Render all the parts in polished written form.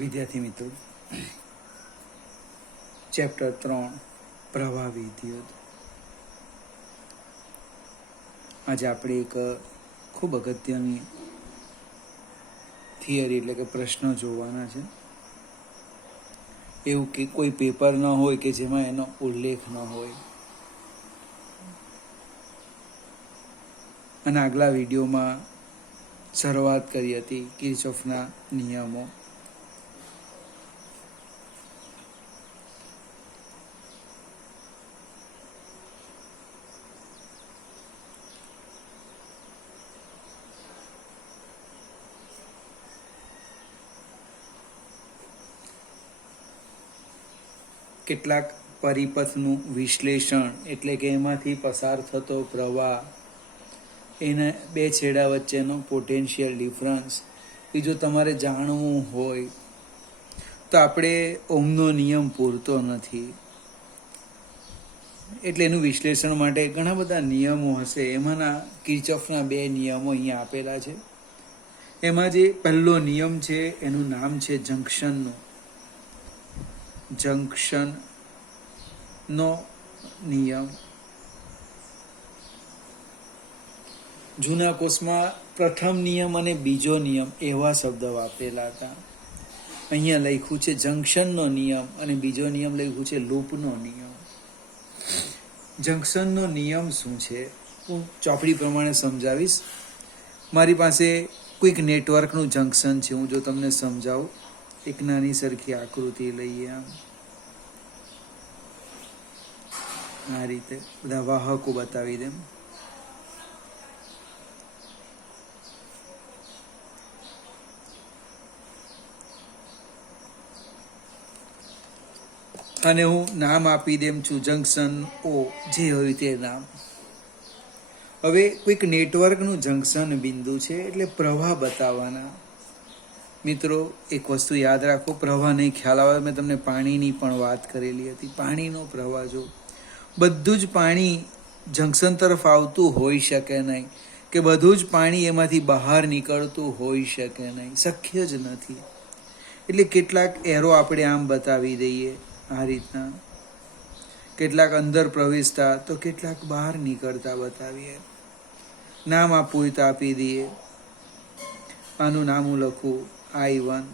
વિદ્યાર્થી મિત્રો, ચેપ્ટર 3 પ્રવાહ વિદ્યુત. આજે આપણે એક ખૂબ અગત્યની થિયરી એટલે કે પ્રશ્ન જોવાના છે. એવું કે કોઈ પેપર ન હોય કે જેમાં એનો ઉલ્લેખ ન હોય. અને આગલા વિડીયોમાં શરૂઆત કરી હતી કિર્ચોફના નિયમો. કેટલાક પરિપથનું વિશ્લેષણ એટલે કે એમાંથી પસાર થતો પ્રવાહ, એના બે છેડા વચ્ચેનો પોટેન્શિયલ ડિફરન્સ એ જો તમારે જાણવું હોય તો આપણે ઓહમનો નિયમ પૂરતો નથી. એટલે એનું વિશ્લેષણ માટે ઘણા બધા નિયમો હશે. એમાંના કિર્ચોફના 2 નિયમો અહીંયા આપેલા છે. એમાં જે પહેલો નિયમ છે એનું નામ છે જંક્શનનો નિયમ. જૂના કોર્સમાં પ્રથમ નિયમ અને બીજો નિયમ એવા શબ્દ વાપરેલા હતા. અહીંયા લખ્યું છે જંક્શનનો નિયમ અને બીજો નિયમ લખ્યું છે લૂપનો નિયમ. જંક્શનનો નિયમ શું છે હું ચોપડી પ્રમાણે સમજાવીશ. મારી પાસે કોઈક નેટવર્કનું જંક્શન છે. હું જો તમને સમજાવું, એક નાની સરખી આકૃતિ લઈએ. આ રીતે બધા વાહકો બતાવી દેમ. અને હું નામ આપી દેમ છું જંક્શન ઓ, જે હોય તે નામ. હવે કોઈક નેટવર્કનું જંક્શન બિંદુ છે એટલે પ્રવાહ બતાવવાના. મિત્રો, એક વસ્તુ યાદ રાખો, પ્રવાહ નહીં ખ્યાલ આવે. મેં તમને પાણીની પણ વાત કરેલી હતી. પાણીનો પ્રવાહ જો બધું જ પાણી જંક્શન તરફ આવતું હોઈ શકે નહીં, કે બધું જ પાણી એમાંથી બહાર નીકળતું હોઈ શકે નહીં, શક્ય જ નથી. એટલે કેટલાક એરો આપણે આમ બતાવી દઈએ આ રીતના, કેટલાક અંદર પ્રવેશતા તો કેટલાક બહાર નીકળતા બતાવીએ. નામ આપવું હોય તો આપી દઈએ. આનું નામ હું લખું I1,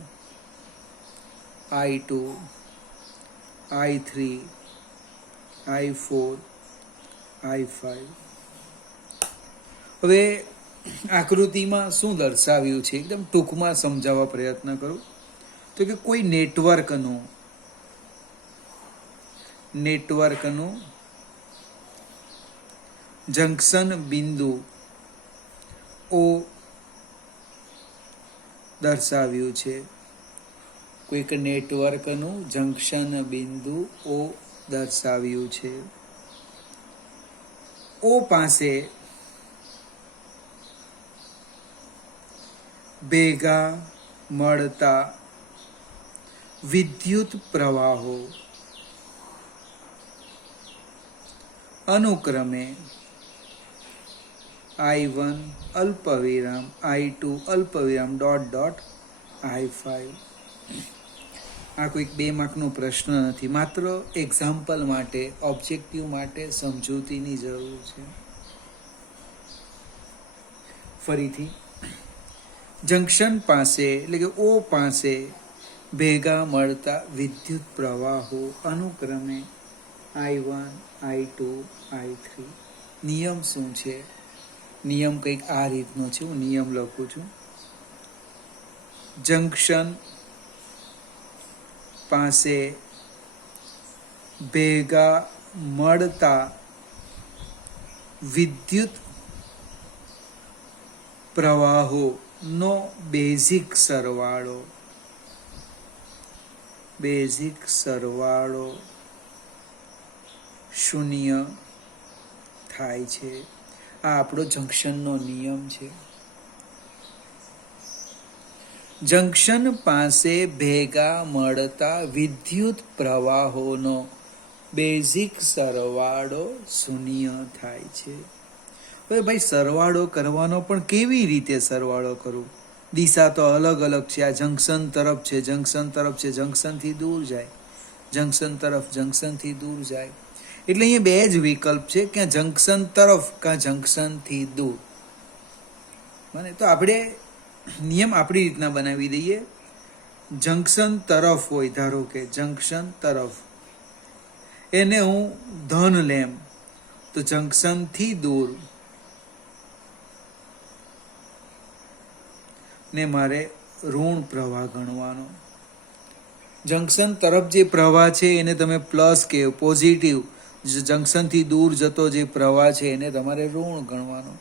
I2, I3, I4, I5. હવે આકૃતિમાં શું દર્શાવ્યું છે એકદમ ટૂંકમાં સમજાવવા પ્રયત્ન કરું તો કે કોઈ નેટવર્કનું જંક્શન બિંદુ ઓ દર્શાવ્યું છે. કોઈક નેટવર્કનું જંક્શન બિંદુ ઓ દર્શાવ્યું છે. ઓ પાસે ભેગા મળતા વિદ્યુત પ્રવાહો અનુક્રમે I1 અલ્પવિરામ I2 અલ્પવિરામ ... I5. આ કોઈક 2 માર્કનો પ્રશ્ન નથી, માત્ર એક્ઝામ્પલ માટે, ઓબ્જેક્ટિવ માટે સમજૂતીની જરૂર છે. ફરીથી, જંક્શન પાસે એટલે કે ઓ પાસે ભેગા મળતા વિદ્યુત પ્રવાહો અનુક્રમે I1 I2 I3. નિયમ શું છે? નિયમ કંઈક આ રીતનો છે. હું નિયમ લખું છું. જંક્શન પાસે ભેગા મળતા વિદ્યુત પ્રવાહોનો બેઝિક સરવાળો 0 થાય છે. આ આપણો જંક્શનનો નિયમ છે. જંક્શન પાસે ભેગા મળતા વિદ્યુત પ્રવાહોનો બેઝિક સરવાળો 0 થાય છે. હવે ભાઈ સરવાળો કરવાનો પણ કેવી રીતે સરવાળો કરું? દિશા તો અલગ અલગ છે. આ જંકશન તરફ છે, જંકશન તરફ છે, જંકશનથી દૂર જાય, જંકશન તરફ, જંકશનથી દૂર જાય. એટલે અહીંયા બે જ વિકલ્પ છે, ક્યાં જંકશન તરફ કાં જંકશનથી દૂર. મને તો આપણે નિયમ આપણી રીતના બનાવી દઈએ. જંકશન તરફ હોય, ધારો કે જંકશન તરફ, એને હું ધન લેમ તો જંકશનથી દૂર ને મારે ઋણ પ્રવાહ ગણવાનો. જંકશન તરફ જે પ્રવાહ છે એને તમે પ્લસ કે પોઝિટિવ, જંકશનથી દૂર જતો જે પ્રવાહ છે એને તમારે ઋણ ગણવાનો.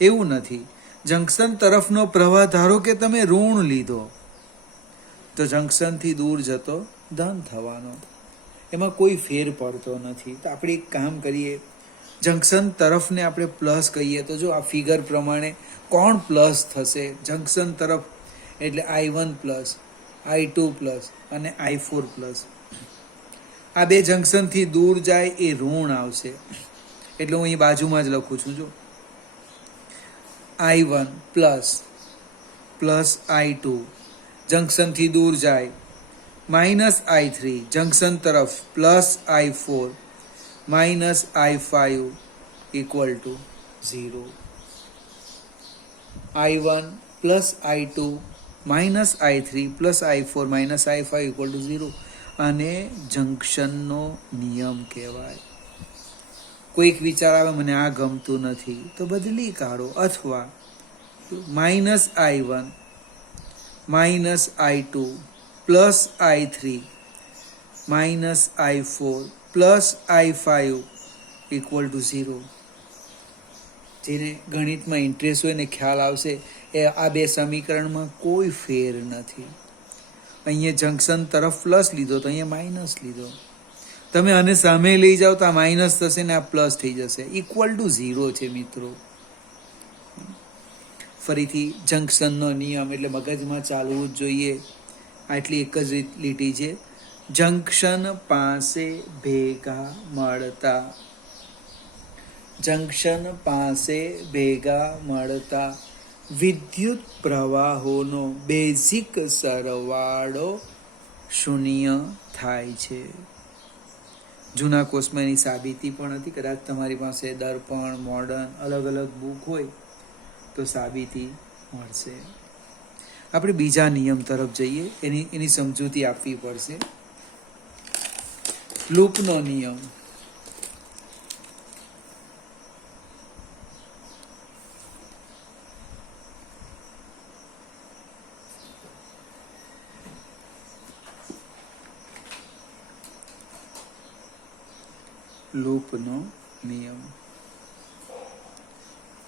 એવું નથી, જંકશન તરફનો પ્રવાહ ધારો કે તમે ઋણ લીધો તો જંકશનથી દૂર જતો ધન થવાનો. એમાં કોઈ ફેર પડતો નથી. તો આપણે એક કામ કરીએ, જંકશન તરફને આપણે પ્લસ કહીએ તો જો આ ફિગર પ્રમાણે કોણ પ્લસ થશે? જંકશન તરફ એટલે I1 પ્લસ, I2 પ્લસ અને I4 પ્લસ. આ બે જંકશનથી દૂર જાય એ ઋણ આવશે. એટલે હું અહીં બાજુમાં જ લખું છું, જો I1 પ્લસ પ્લસ I2 જંકશનથી દૂર જાય, માઇનસ I3 જંકશન તરફ, plus I4 minus I5 equal to 0. I1 plus I2 minus I3 plus I4 minus I5 equal to 0. અને જંકશનનો નિયમ કહેવાય. કોઈક વિચાર આવે મને આ ગમતું નથી તો બદલી કાઢો, અથવા minus I1 minus I2 plus I3 minus I4 plus I5 equal to 0. જેને ગણિતમાં ઇન્ટરેસ્ટ હોય ને ખ્યાલ આવશે, એ આ બે સમીકરણમાં કોઈ ફેર નથી. અહીંયા જંકશન તરફ પ્લસ લીધો તો અહીંયા માઇનસ લીધો. તમે આને સામે લઈ જાઓ તો આ માઇનસ થશે ને આ પ્લસ થઈ જશે, ઇક્વલ ટુ 0 છે મિત્રો. ફરીથી જંકશનનો નિયમ એટલે મગજમાં ચાલવું જ જોઈએ. આટલી એક જ લીટી છે. જંકશન પાસે ભેગા મળતા, જંકશન પાસે ભેગા મળતા વિદ્યુત પ્રવાહોનો બેઝિક સરવાળો શૂન્ય થાય છે. જૂના કોર્સમાં એની સાબિતી પણ હતી. કદાચ તમારી પાસે દર્પણ, મોડર્ન અલગ અલગ બુક હોય તો સાબિતી મળશે. આપણે બીજા નિયમ તરફ જઈએ, એની સમજૂતી આપવી પડશે. લૂપનો નિયમ. લૂપનો નિયમ.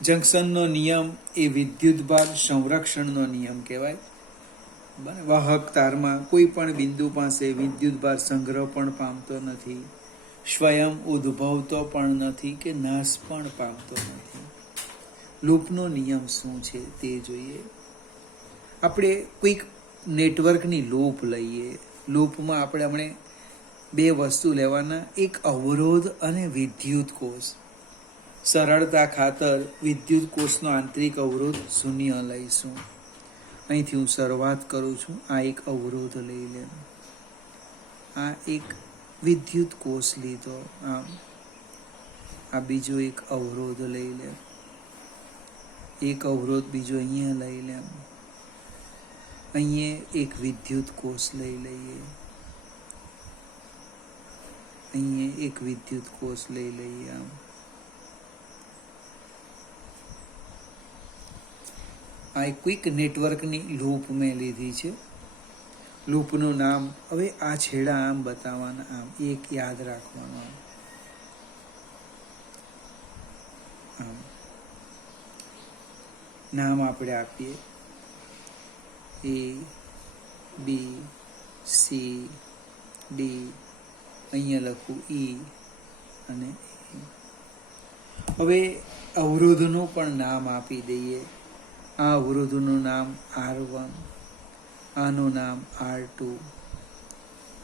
જંકશનનો નિયમ એ વિદ્યુતભાર સંરક્ષણનો નિયમ કહેવાય. વાહક તારમાં કોઈ પણ બિંદુ પાસે વિદ્યુતભાર સંગ્રહ પણ પામતો નથી, સ્વયં ઉદ્ભવતો પણ નથી કે નાશ પણ પામતો નથી. લૂપનો નિયમ શું છે તે જોઈએ. આપણે કોઈક નેટવર્કની લૂપ લઈએ. લૂપમાં આપણે હમણે બે વસ્તુ લેવાના, એક અવરોધ અને વિદ્યુત કોષ. સરળતા ખાતર વિદ્યુત કોષનો આંતરિક અવરોધ 0 લઈશું. અહીંથી હું શરૂઆત કરું છું. આ એક અવરોધ લઈ લે, આ એક વિદ્યુત કોષ લીધો, આમ આ બીજો એક અવરોધ લઈ લે, એક અવરોધ બીજો અહીંયા લઈ લે, અહીંયા એક વિદ્યુત કોષ લઈ લઈએ, અહીંયા એક વિદ્યુત કોષ લઈ લઈએ. આમ આ એક ક્વિક નેટવર્કની લૂપ મેં લીધી છે. લૂપનું નામ હવે આ છેડા આમ બતાવવાના, આમ એક યાદ રાખવાનું. આમ નામ આપણે આપીએ ABCD, અહીંયા લખું E અને હવે અવરોધનું પણ નામ આપી દઈએ. આ અવરોધનું નામ R1, આનું નામ R2,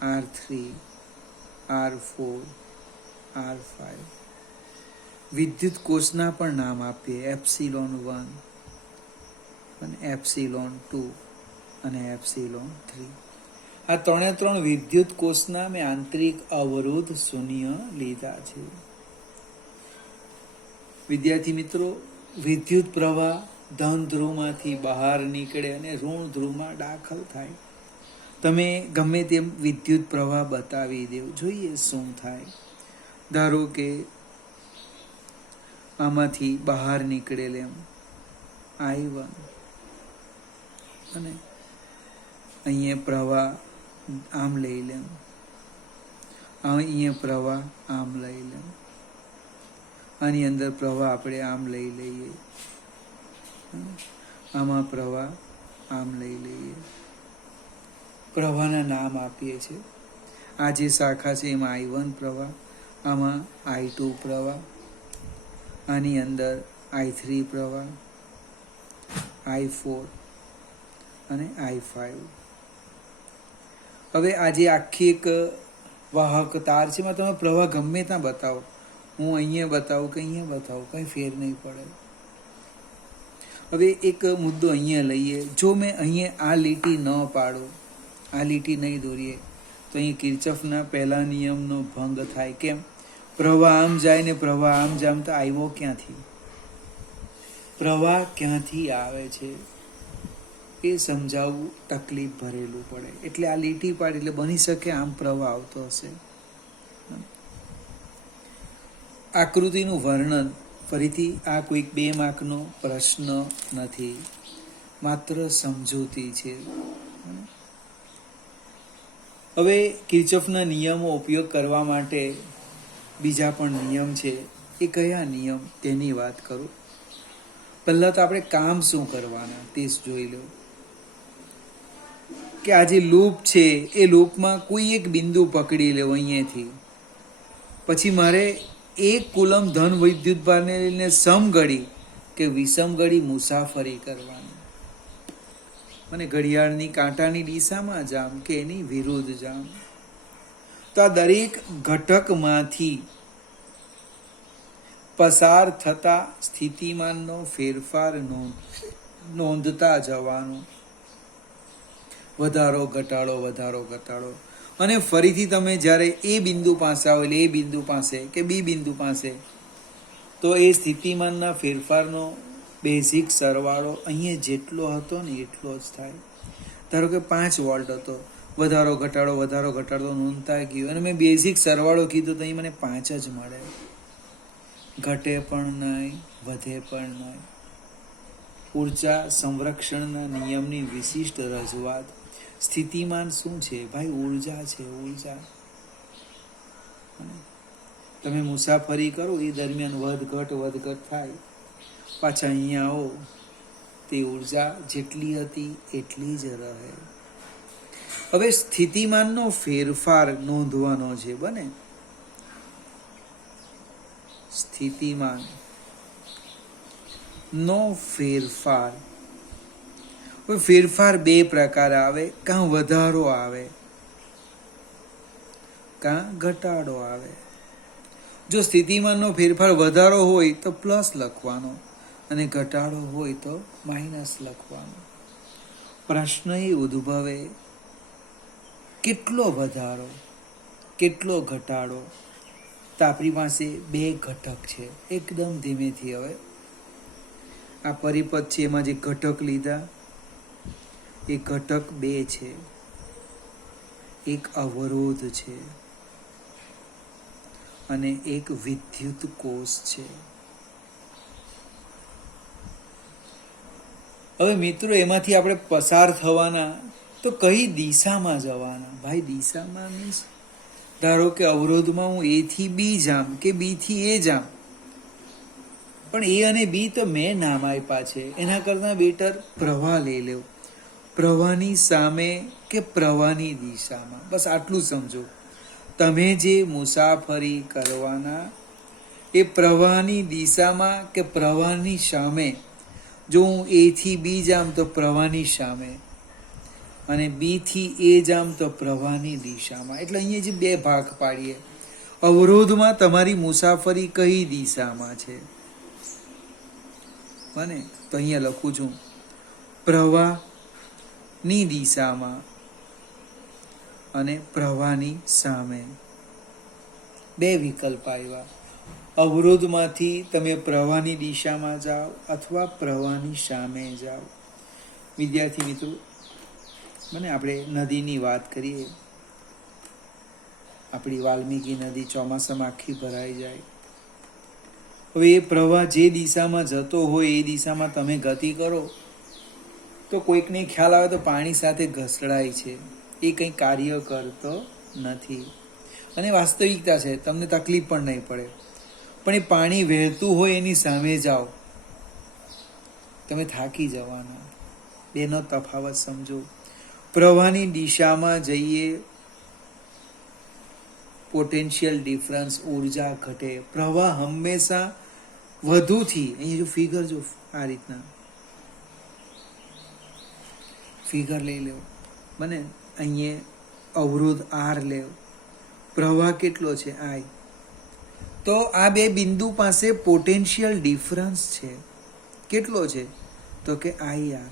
R3, R4, R5. વિદ્યુત કોષના પણ નામ આપીએ. ε1, અને ε2 અને ε3. આ 3 વિદ્યુત કોષના મેં આંતરિક અવરોધ શૂન્ય લીધા છે. વિદ્યાર્થી મિત્રો, વિદ્યુત પ્રવાહ ધન ધ્રુવમાંથી બહાર નીકળે અને ઋણ ધ્રુવમાં દાખલ થાય. તમે ગમે તેમ વિદ્યુત પ્રવાહ બતાવી દેવ, જોઈએ શું થાય. ધારો કે આમાંથી બહાર નીકળેલ એમ I1 અને અહીંયા પ્રવાહ આમ લઈ લેમ, અહીંયા પ્રવાહ આમ લઈ લેમ, આની અંદર પ્રવાહ આપણે આમ લઈ લઈએ, આમાં પ્રવાહ આમ લઈ લઈએ. પ્રવાહના નામ આપીએ છીએ. આ જે શાખા છે એમાં I1 પ્રવાહ, આમાં I2 પ્રવાહ, આની અંદર I3 પ્રવાહ, I4 અને I5. હવે આજે આખી એક વાહક તાર છે, એમાં તમે પ્રવાહ ગમે ત્યાં બતાવો, હું અહીંયા બતાવું કે અહીંયા બતાવું, કંઈ ફેર નહીં પડે. હવે એક મુદ્દો અહીંયા લઈએ. જો મેં અહીંયા આ લીટી ન પાડું, આ લીટી નહીં દોરીએ, તો અહીં કિર્ચોફના પહેલા નિયમનો ભંગ થાય. કેમ? પ્રવાહ આમ જાય ને પ્રવાહ આમ જામ, તો આવ્યો ક્યાંથી? પ્રવાહ ક્યાંથી આવે છે એ સમજાવવું તકલીફ ભરેલું પડે. એટલે આ લીટી પાડી એટલે બની શકે આમ પ્રવાહ આવતો હશે. આકૃતિનું વર્ણન ફરીથી, આ કોઈક 2 માર્કનો પ્રશ્ન નથી, માત્ર સમજૂતી છે. હવે કિર્ચોફના નિયમો ઉપયોગ કરવા માટે બીજા પણ નિયમ છે. એ કયા નિયમ તેની વાત કરું. પહેલા તો આપણે કામ શું કરવાના તે જોઈ લો. કે આ જે લૂપ છે એ લૂપમાં કોઈ એક બિંદુ પકડી લેવો અહીંયાથી, પછી મારે 1 કુલમ ધન વિદ્યુત ભારને લઈને સમઘડી કે વિષમઘડી મુસાફરી કરવાની. મને ઘડિયાળની કાંટાની દિશામાં જામ કે એની વિરુદ્ધ જામ. તો આ દરેક ઘટકમાંથી પસાર થતા સ્થિતિમાનનો ફેરફાર નોંધતા જવાનું. વધારો ઘટાડો, વધારો ઘટાડો. અને ફરીથી તમે જ્યારે એ બિંદુ પાસે આવો, એટલે એ બિંદુ પાસે કે બી બિંદુ પાસે, તો એ સ્થિતિમાનના ફેરફારનો બેઝિક સરવાળો અહીંયા જેટલો હતો ને એટલો જ થાય. ધારો કે 5 વોલ્ટ હતો, વધારો ઘટાડો નોંધતા ગયો, અને મેં બેઝિક સરવાળો કીધો તો અહીં મને 5 જ મળે. ઘટે પણ નહીં, વધે પણ નહીં. ઉર્જા સંરક્ષણના નિયમની વિશિષ્ટ રજૂઆત. સ્થિતિમાન શું છે ભાઈ? ઉર્જા છે, ઉર્જા. તમે મુસાફરી કરો એ દરમિયાન વધઘટ થાય, પાછા અહીંયા આવો તે ઉર્જા જેટલી હતી એટલી જ રહે. હવે સ્થિતિમાનનો ફેરફાર નોંધવાનો છે. બને સ્થિતિમાન નો ફેરફાર. ફેરફાર 2 પ્રકાર આવે, કાં વધારો આવે કાં ઘટાડો આવે. જો સ્થિતિમાનનો ફેરફાર વધારો હોય તો પ્લસ લખવાનો, અને ઘટાડો હોય તો માઇનસ લખવાનો. પ્રશ્ન એ ઉદ્ભવે, કેટલો વધારો કેટલો ઘટાડો? તો આપણી પાસે 2 ઘટક છે. એકદમ ધીમેથી હવે આ પરિપથ છે, એમાં જે ઘટક લીધા એ ઘટક 2 છે. એક અવરોધ છે અને એક વિદ્યુત કોષ છે. હવે મિત્રો, એમાંથી આપણે પસાર થવાના, તો કઈ દિશામાં જવાના? ભાઈ દિશામાં મીન્સ ધારો કે અવરોધમાં હું A થી B જામ કે B થી A જામ, પણ A અને B તો મેં નામ આપ્યા છે, એના કરતાં બેટર પ્રવાહ લઈ લેવો. પ્રવાહની સામે કે પ્રવાહની દિશામાં, બસ આટલું સમજો. તમે જે મુસાફરી કરવાના એ પ્રવાહની દિશામાં કે પ્રવાહની સામે. જો હું A થી B જામ તો પ્રવાહની સામે, અને B થી A જામ તો પ્રવાહની દિશામાં. એટલે અહીંયા જે 2 ભાગ પાડીએ. અવરોધમાં તમારી મુસાફરી કઈ દિશામાં છે? બને તો અહીંયા લખું છું, પ્રવાહની દિશામાં અને પ્રવાહની સામે બે વિકલ્પ આવ્યા. અવરોધમાંથી તમે પ્રવાહની દિશામાં જાઓ અથવા પ્રવાહની સામે જાઓ. વિદ્યાર્થી મિત્રો, મને આપણે નદીની વાત કરીએ. આપણી વાલ્મીકી નદી ચોમાસામાં આખી ભરાઈ જાય. હવે એ પ્રવાહ જે દિશામાં જતો હોય એ દિશામાં તમે ગતિ કરો તો કોઈકને ખ્યાલ આવે તો પાણી સાથે ઘસડાય છે, એ કંઈ કાર્ય કરતો નથી. અને વાસ્તવિકતા છે, તમને તકલીફ પણ નહીં પડે. પણ એ પાણી વહેતું હોય એની સામે જાઓ, તમે થાકી જવાના. બેનો તફાવત સમજો. પ્રવાહની દિશામાં જઈએ, પોટેન્શિયલ ડિફરન્સ, ઉર્જા ઘટે. પ્રવાહ હંમેશા વધુથી, અહીંયા જો ફિગર જો, આ રીતના ફિગર લઈ લો, બને અહીંયા અવરોધ આર લેવ, પ્રવાહ કેટલો છે આઈ. તો આ બે બિંદુ પાસે પોટેન્શિયલ ડિફરન્સ છે. કેટલો છે? તો કે આઈ આર.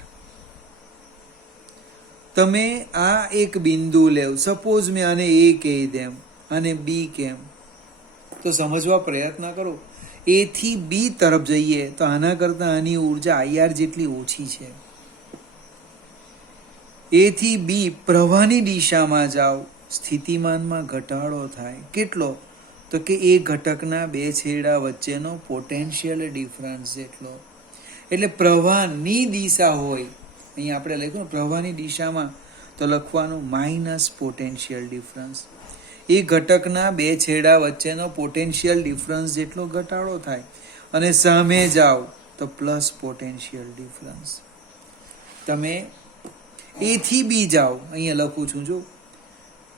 તમે આ એક બિંદુ લેવ, સપોઝ મેં આને એ કહી દેમ અને બી કેમ, તો સમજવા પ્રયત્ન કરો. એ થી બી તરફ જઈએ તો આના કરતાં આની ઉર્જા આઈઆર જેટલી ઓછી છે. એ થી બી પ્રવાહની દિશામાં જાઓ, સ્થિતિમાનમાં ઘટાડો થાય. કેટલો? તો કે એ ઘટકના બે છેડા વચ્ચેનો પોટેન્શિયલ ડિફરન્સ જેટલો. એટલે પ્રવાહની દિશા હોય, અહીંયા આપણે લખ્યું પ્રવાહની દિશામાં, તો લખવાનું માઇનસ પોટેન્શિયલ ડિફરન્સ. એ ઘટકના બે છેડા વચ્ચેનો પોટેન્શિયલ ડિફરન્સ જેટલો ઘટાડો થાય. અને સામે જાઓ તો પ્લસ પોટેન્શિયલ ડિફરન્સ. તમે એ થી બી જાઓ, અહીંયા લખું છું જો,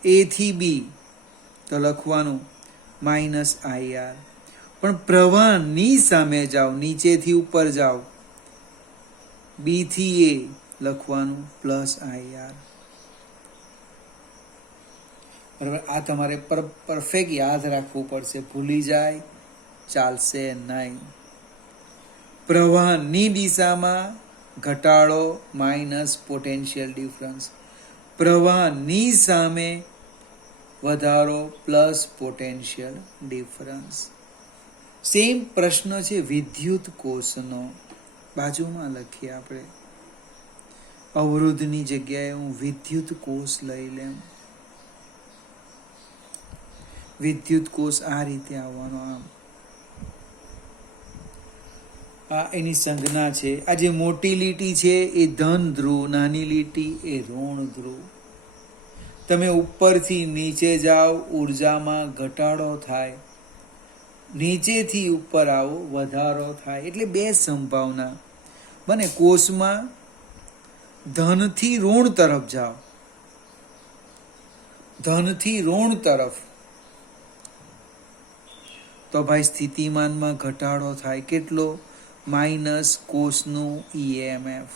એ થી બી તો લખવાનું માઇનસ આઈઆર. પણ પ્રવાહની સામે જાઓ, નીચેથી ઉપર જાઓ, બી થી એ લખવાનું પ્લસ આઈઆર. બરાબર? આ તમારે પરફેક્ટ યાદ રાખવું પડશે. ભૂલી જાય ચાલશે નહીં. પ્રવાહની દિશામાં ઘટાડો માઇનસ પોટેન્શિયલ ડિફરન્સ, પ્રવાહની સામે વધારો પ્લસ પોટેન્શિયલ ડિફરન્સ. સેમ પ્રશ્ન છે વિદ્યુત કોષનો. બાજુમાં લખીએ આપણે. અવરોધની જગ્યાએ હું વિદ્યુત કોષ લઈ લેમ. વિદ્યુત કોષ આ રીતે આવવાનો. આમ આ એની સંજ્ઞા છે. આ જે મોટી લીટી છે એ ધન ધ્રુવ, નાની લીટી એ ઋણ ધ્રુવ. તમે ઉપરથી નીચે જાઓ, ઉર્જામાં ઘટાડો થાય. નીચેથી ઉપર આવો, વધારો થાય. એટલે બે સંભાવના બને. કોષમાં ધનથી ઋણ તરફ જાઓ, ધનથી ઋણ તરફ, તો ભાઈ સ્થિતિમાનમાં ઘટાડો થાય. કેટલો? માઇનસ કોષનું ઈએમએફ.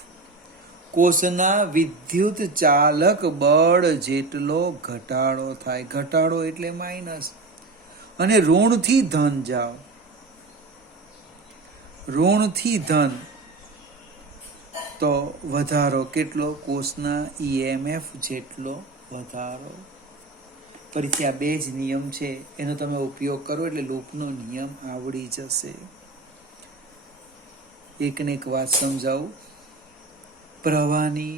કોષના વિદ્યુત ચાલક બળ જેટલો ઘટાડો થાય. ઘટાડો એટલે માઇનસ. અને ઋણથી ધન જાઓ, ઋણથી ધન તો વધારો. કેટલો? કોષના ઈએમએફ જેટલો વધારો. ફરીથી આ બે જ નિયમ છે, એનો તમે ઉપયોગ કરો એટલે લૂપનો નિયમ આવડી જશે. એકને એક વાત સમજાવું. પ્રવાહની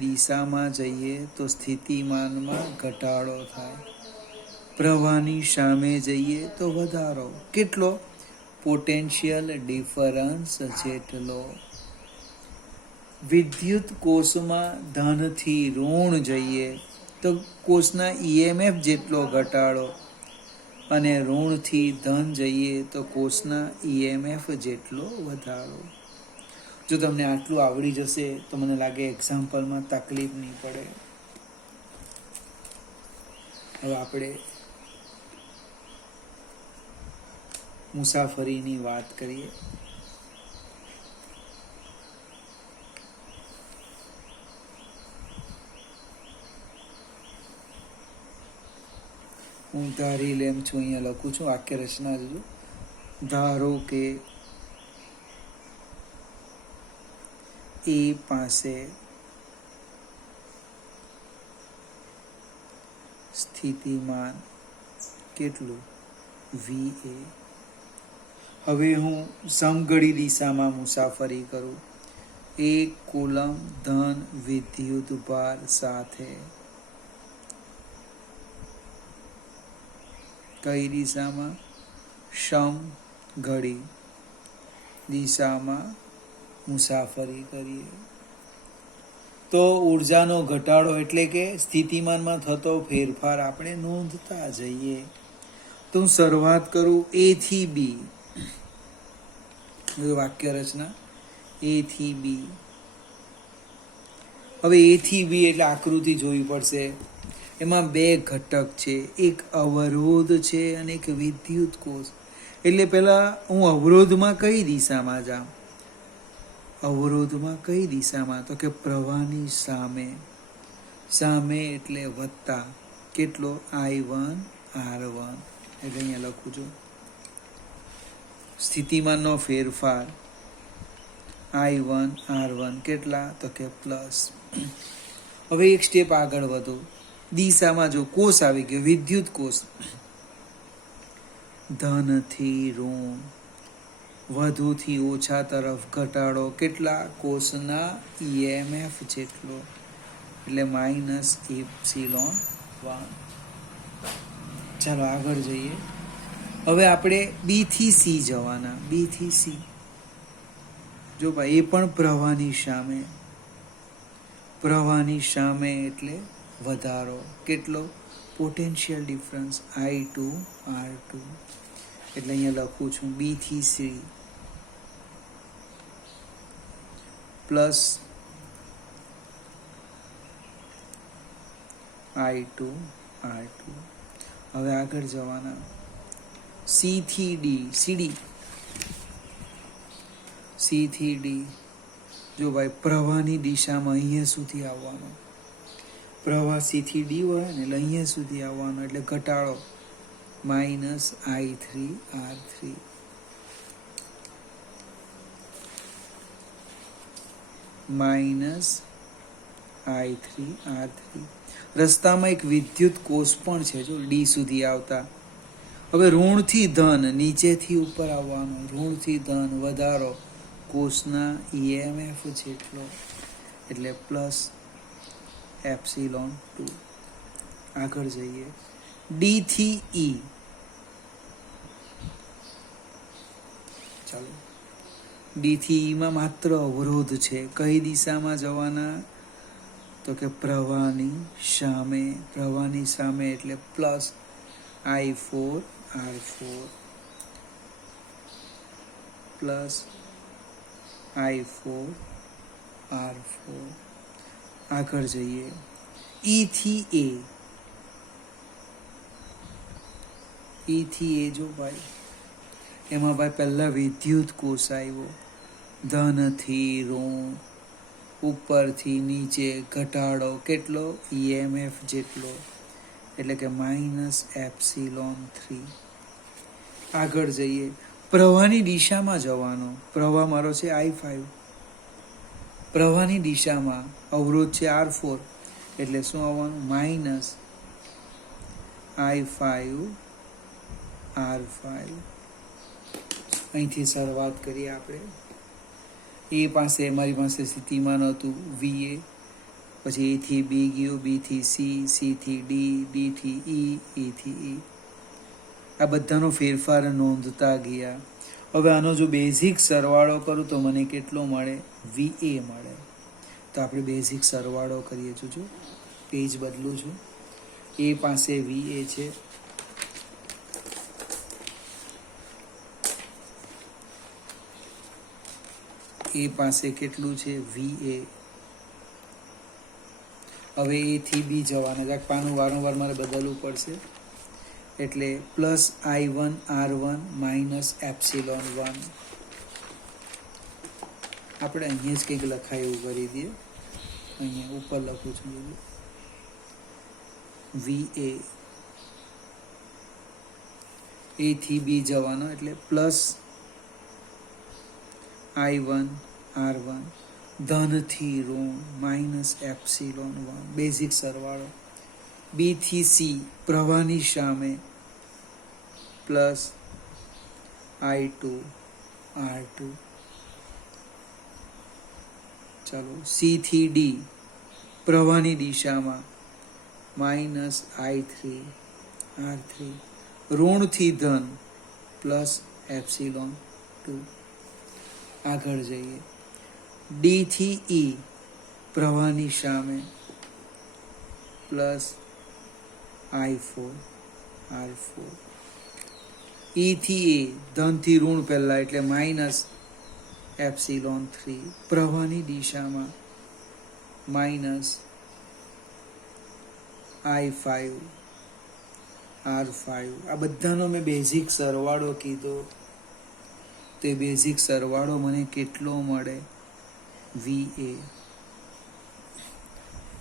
દિશામાં જઈએ તો સ્થિતિમાનમાં ઘટાડો થાય. પ્રવાહની સામે જઈએ તો વધારો. કેટલો? પોટેન્શિયલ ડિફરન્સ જેટલો. વિદ્યુત કોષમાં ધનથી ઋણ જઈએ તો કોષના ઈએમએફ જેટલો ઘટાડો, અને ઋણથી ધન જઈએ તો કોષના ઈએમએફ જેટલો વધારો. જો તમને આટલું આવડી જશે તો મને લાગે એક્ઝામ્પલમાં તકલીફ નહીં પડે. હવે આપણે મુસાફરીની વાત કરીએ. હું ધારી લેમ છું, અહીંયા લખું છું આખી રચના જોજો. ધારો કે એ પાસે સ્થિતિમાન કેટલું? VA. હવે હું સમઘડી દિશામાં મુસાફરી કરું. એક કુલમ ધન વિદ્યુત ભાર સાથે કઈ દિશામાં? સમઘડી દિશામાં મુસાફરી કરીએ તો ઉર્જાનો ઘટાડો એટલે કે સ્થિતિમાનમાં થતો ફેરફાર આપણે નોંધતા જઈએ. તો હું શરૂઆત કરું A થી B. વાક્ય રચના A થી B. હવે A થી B એટલે આકૃતિ જોવી પડશે. એમાં બે ઘટક છે, એક અવરોધ છે અને એક વિદ્યુત કોષ. એટલે પહેલા હું અવરોધમાં કઈ દિશામાં જાઉં? અવરોધમાં કઈ દિશામાં? તો કે પ્રવાહની સામે. સામે એટલે વત્તા કેટલો? I1 R1. એટલે અહીંયા લખું છું સ્થિતિમાનનો ફેરફાર I1 R1 કેટલા? તો કે પ્લસ. હવે એક સ્ટેપ આગળ વધો. દિશામાં જો કોષ આવી ગયો, વિદ્યુત કોષ. ધનથી ઋણ, વધુથી ઓછા તરફ ઘટાડો કેટલા? કોષના EMF જેટલો, એટલે -ε1. ચાલો આગળ જઈએ. હવે આપણે B થી C જવાના. B થી C જો ભાઈ, એ પણ પ્રવાહની સામે. પ્રવાહની સામે એટલે વધારો કેટલો? Potential difference I2 R2. એટલે અહીંયા લખું છું B થી C પ્લસ I2 R2. હવે આગળ જવાના. C થી D. C થી D જો ભાઈ, પ્રવાહની દિશામાં અહીંયા સુધી આવવાનો. પ્રવાહ C થી D હોય ને એટલે અહીંયા સુધી આવવાનો, એટલે ઘટાડો -I3 R3. -I3 R3. રસ્તામાં એક વિદ્યુત કોષ પણ છે જો, D સુધી આવતા. હવે ઋણથી ધન, નીચેથી ઉપર આવવાનો. ઋણથી ધન વધારો કોષના EMF જેટલો, એટલે +ε2. આગળ જઈએ. D થી E. ચાલો D થી E માં માત્ર અવરોધ છે. કઈ દિશામાં જવાના? તો કે પ્રવાહની સામે. પ્રવાહની સામે એટલે +I4 R4 +I4 R4. આગળ જઈએ. E થી A. E થી A જો ભાઈ, એમાં ભાઈ પહેલા વિદ્યુત કોષ આવ્યો. ધનથી ઋણ, ઉપરથી નીચે ઘટાડો કેટલો? EMF જેટલો, એટલે કે -ε3. આગળ જઈએ. પ્રવાહની દિશામાં જવાનો. પ્રવાહ મારો છે I5. પ્રવાહની દિશામાં અવરોધ છે R4, એટલે શું આવવાનું? -I5 R5. અહીંથી શરૂઆત કરીએ આપણે. એ પાસે મારી પાસે સ્થિતિમાન હતું VA. પછી A થી B ગયો, B થી C, C થી D, D થી E, E થી E. આ બધાનો ફેરફાર નોંધતા ગયા. હવે આનો જો બેઝિક સરવાળો કરું તો મને કેટલો મળે? VA મળે. તો આપણે બેઝિક સરવાળો કરીએ. જોજો પેજ બદલું છું. એ પાસે VA છે. એ પાસે કેટલું છે? VA. હવે A થી B જવાના. પાનું વારંવાર મારે બદલવું પડશે. એટલે +I1 R1 -ε1. આપણે અહીંયા જ કંઈક લખાય એવું કરી દઈએ. અહીંયા ઉપર લખું છું VA. A થી B જવાનો એટલે +I1 R1 ધનથી ઋણ માઇનસ એપ્સિલોન 1 બેઝિક સરવાળો. બી થી સી પ્રવાહની સામે પ્લસ I2 R2. ચાલો સી થી ડી પ્રવાહની દિશામાં માઇનસ I3 R3. ઋણથી ધન પ્લસ એપ્સિલોન 2. આગળ જઈએ. ડી થી ઈ પ્રવાહની સામે પ્લસ I4 R4. ઈ થી એ ધનથી ઋણ પહેલા એટલે માઇનસ એપ્સિલોન 3. પ્રવાહની દિશામાં માઇનસ I5 R5. આ બધાનો મેં બેઝિક સરવાળો કીધો. તે બેઝિક સરવાળો મને કેટલો મળે? VA.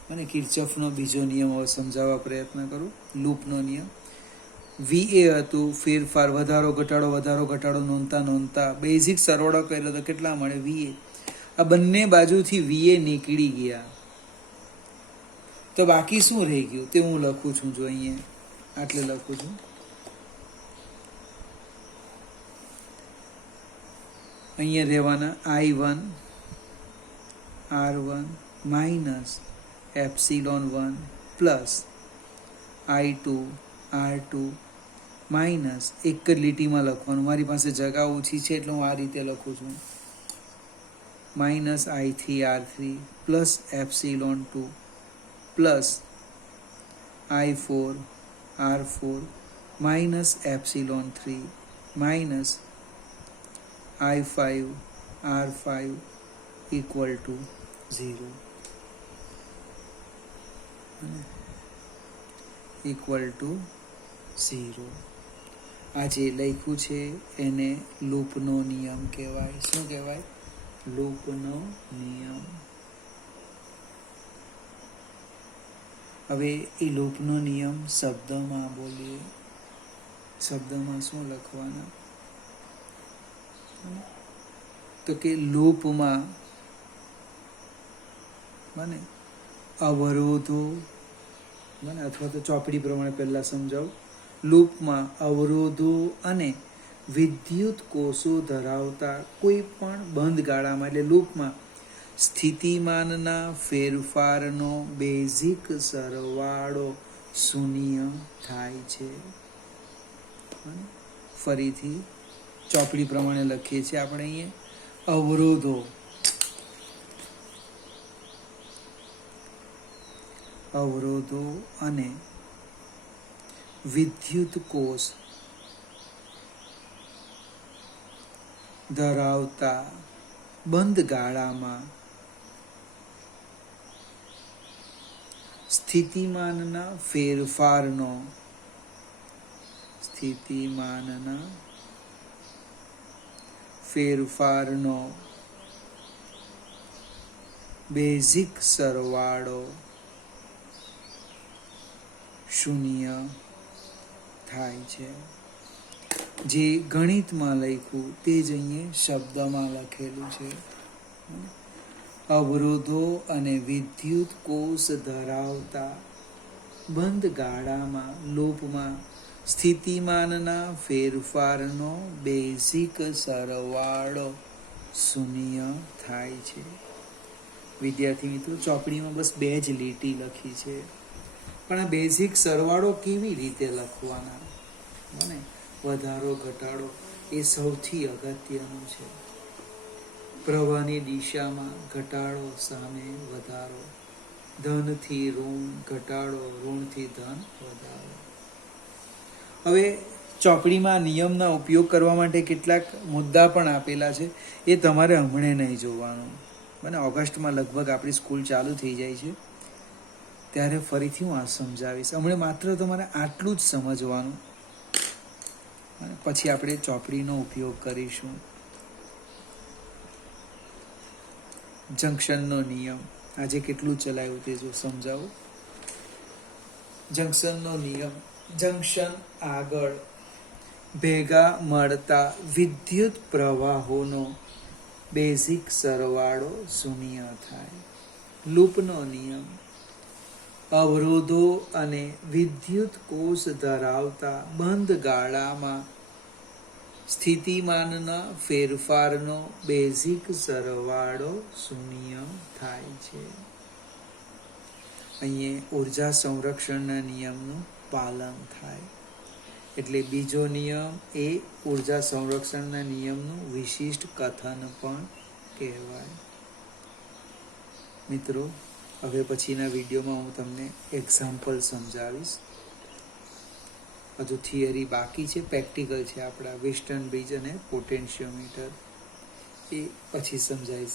અને કિર્ચોફનો બીજો નિયમ હવે સમજાવવા પ્રયત્ન કરું. લૂપનો નિયમ. VA હતું ફેરફાર, વધારો ઘટાડો નોંધતા બેઝિક સરવાળો કર્યો તો કેટલા મળે? VA. આ બંને બાજુથી VA નીકળી ગયા તો બાકી શું રહી ગયું તે હું લખું છું. જો અહીંયા આટલે લખું છું. અહીંયા રહેવાના I1 R1 minus epsilon 1 plus I2 R2 minus એક જ લીટીમાં લખવાનું. મારી પાસે જગા ઓછી છે એટલે હું આ રીતે લખું છું. Minus I3 R3 plus epsilon 2 plus I4 R4 minus epsilon 3 minus I5 R5 equal to 0 equal to 0. આ જે લખ્યું છે એને લૂપનો નિયમ કહેવાય. શું કહેવાય? લૂપનો નિયમ. હવે એ લૂપનો નિયમ શબ્દમાં બોલીએ. શબ્દમાં શું લખવાના? તો કે લૂપમાં મને અવરોધો મને અથવા તો ચોપડી પ્રમાણે પહેલા સમજાવું. લૂપમાં અવરોધો અને વિદ્યુત કોષો ધરાવતા કોઈ પણ બંધ ગાળામાં એટલે લૂપમાં સ્થિતિમાનના ફેરફારનો બેઝિક સરવાળો શૂન્ય થાય છે. ફરીથી ચોપડી પ્રમાણે લખીએ છીએ આપણે અહીંયા. અવરોધો અને વિદ્યુત કોષ ધરાવતા બંધ ગાળામાં સ્થિતિમાનના ફેરફારનો બેઝિક સરવાળો શૂન્ય થાય છે. જે ગણિતમાં લખ્યું તે જ અહીંયા શબ્દમાં લખેલું છે. અવરોધો અને વિદ્યુત કોષ ધરાવતા બંધ ગાળામાં લૂપમાં સ્થિતિમાનના ફેરફારનો બેઝિક સરવાળો શૂન્ય થાય છે. વિદ્યાર્થી મિત્રો, ચોપડીમાં બસ 2 જ લીટી લખી છે, પણ આ બેઝિક સરવાળો કેવી રીતે લખવાના? મને વધારો ઘટાડો એ સૌથી અગત્યનું છે. પ્રવાહની દિશામાં ઘટાડો સામે વધારો, ધનથી ઋણ ઘટાડો, ઋણથી ધન વધારો. હવે ચોપડીમાં નિયમના ઉપયોગ કરવા માટે કેટલાક મુદ્દા પણ આપેલા છે. એ તમારે હમણે નહીં જોવાનું. મને ઓગસ્ટમાં લગભગ આપણી સ્કૂલ ચાલુ થઈ જાય છે ત્યારે ફરીથી હું આ સમજાવીશ. હમણાં માત્ર તમારે આટલું જ સમજવાનું અને પછી આપણે ચોપડીનો ઉપયોગ કરીશું. જંક્શનનો નિયમ આજે કેટલું ચલાવ્યું તે જો સમજાવું. જંક્શનનો નિયમ. જંક્શન આગળ ભેગા મળતા વિદ્યુત પ્રવાહોનો બેઝિક સરવાળો શૂન્ય થાય. લૂપનો નિયમ. અવરોધો અને વિદ્યુત કોષ ધરાવતા બંધ ગાળામાં સ્થિતિમાનના ફેરફારનો બેઝિક સરવાળો શૂન્ય થાય છે. અહીંયા ઉર્જા સંરક્ષણના નિયમનું પાલન થાય. એટલે બીજો નિયમ એ ઉર્જા સંરક્ષણના નિયમનું વિશિષ્ટ કથન પણ કહેવાય. મિત્રો, હવે પછીના વિડીયોમાં હું તમને એક્ઝામ્પલ સમજાવીશ. હજુ થિયરી બાકી છે, પ્રેક્ટિકલ છે આપણા વેસ્ટર્ન બ્રિજ અને પોટેન્શિયોમીટર, એ પછી સમજાવીશ.